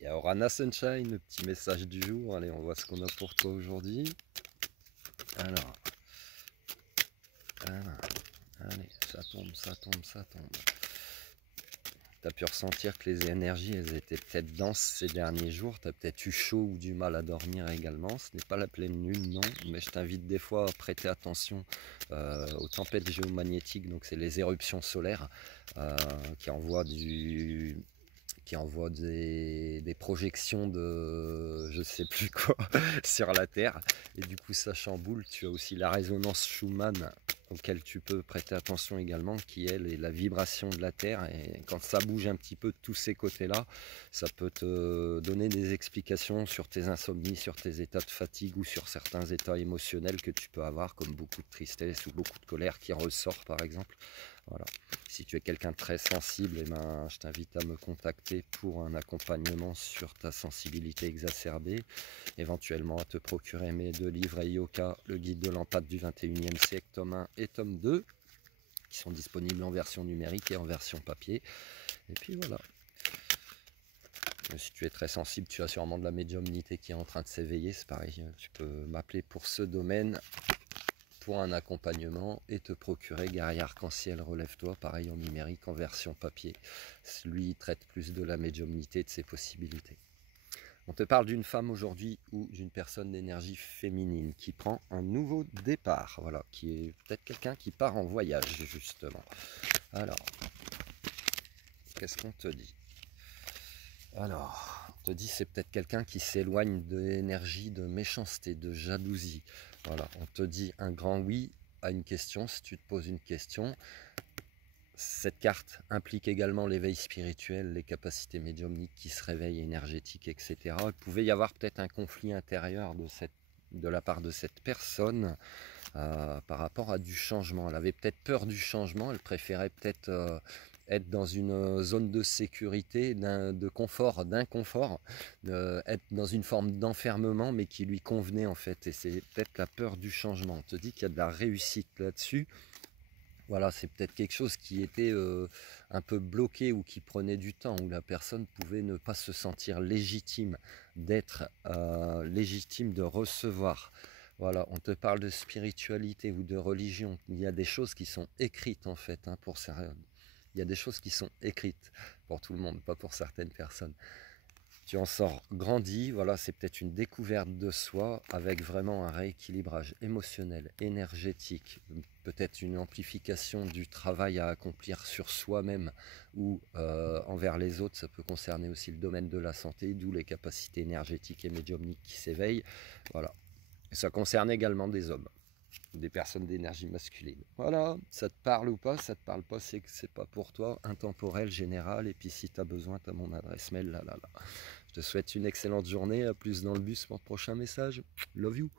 Et Orana Sunshine, le petit message du jour. Allez, on voit ce qu'on a pour toi aujourd'hui. Alors, allez, ça tombe, ça tombe, ça tombe. Tu as pu ressentir que les énergies, elles étaient peut-être denses ces derniers jours. Tu as peut-être eu chaud ou du mal à dormir également. Ce n'est pas la pleine lune, non. Mais je t'invite des fois à prêter attention aux tempêtes géomagnétiques. Donc, c'est les éruptions solaires qui envoient des projections de je sais plus quoi sur la Terre, et du coup ça chamboule. Tu as aussi la résonance Schumann auquel tu peux prêter attention également, qui elle est la vibration de la Terre, et quand ça bouge un petit peu de tous ces côtés-là, ça peut te donner des explications sur tes insomnies, sur tes états de fatigue ou sur certains états émotionnels que tu peux avoir, comme beaucoup de tristesse ou beaucoup de colère qui ressort par exemple. Voilà. Si tu es quelqu'un de très sensible, eh ben, je t'invite à me contacter pour un accompagnement sur ta sensibilité exacerbée, éventuellement à te procurer mes 2 livres Ayoka, le guide de l'empathie du 21e siècle, tome 1 et tome 2, qui sont disponibles en version numérique et en version papier. Et puis voilà. Si tu es très sensible, tu as sûrement de la médiumnité qui est en train de s'éveiller, c'est pareil, tu peux m'appeler pour ce domaine, pour un accompagnement, et te procurer Guerrier Arc-en-Ciel Relève-toi, pareil en numérique, en version papier. Lui, il traite plus de la médiumnité, de ses possibilités. On te parle d'une femme aujourd'hui ou d'une personne d'énergie féminine qui prend un nouveau départ, voilà, qui est peut-être quelqu'un qui part en voyage justement. Alors, qu'est-ce qu'on te dit? Alors, on te dit c'est peut-être quelqu'un qui s'éloigne de l'énergie de méchanceté, de jalousie. Voilà, on te dit un grand oui à une question si tu te poses une question. Cette carte implique également l'éveil spirituel, les capacités médiumniques qui se réveillent, énergétiques, etc. Il pouvait y avoir peut-être un conflit intérieur de la part de cette personne par rapport à du changement. Elle avait peut-être peur du changement, elle préférait peut-être être dans une zone de sécurité, de confort, d'inconfort, être dans une forme d'enfermement, mais qui lui convenait en fait. Et c'est peut-être la peur du changement. On te dit qu'il y a de la réussite là-dessus. Voilà, c'est peut-être quelque chose qui était un peu bloqué ou qui prenait du temps, où la personne pouvait ne pas se sentir légitime d'être, légitime de recevoir. Voilà, on te parle de spiritualité ou de religion. Il y a des choses qui sont écrites en fait, hein, pour ça. Il y a des choses qui sont écrites pour tout le monde, pas pour certaines personnes. Tu en sors grandi, voilà, c'est peut-être une découverte de soi avec vraiment un rééquilibrage émotionnel, énergétique, peut-être une amplification du travail à accomplir sur soi-même ou envers les autres. Ça peut concerner aussi le domaine de la santé, d'où les capacités énergétiques et médiumniques qui s'éveillent. Voilà. Et ça concerne également des hommes, des personnes d'énergie masculine. Voilà, ça te parle ou pas, ça te parle pas, c'est que c'est pas pour toi, intemporel, général, et puis si tu as besoin, tu as mon adresse mail, là. Je te souhaite une excellente journée, à plus dans le bus pour le prochain message. Love you.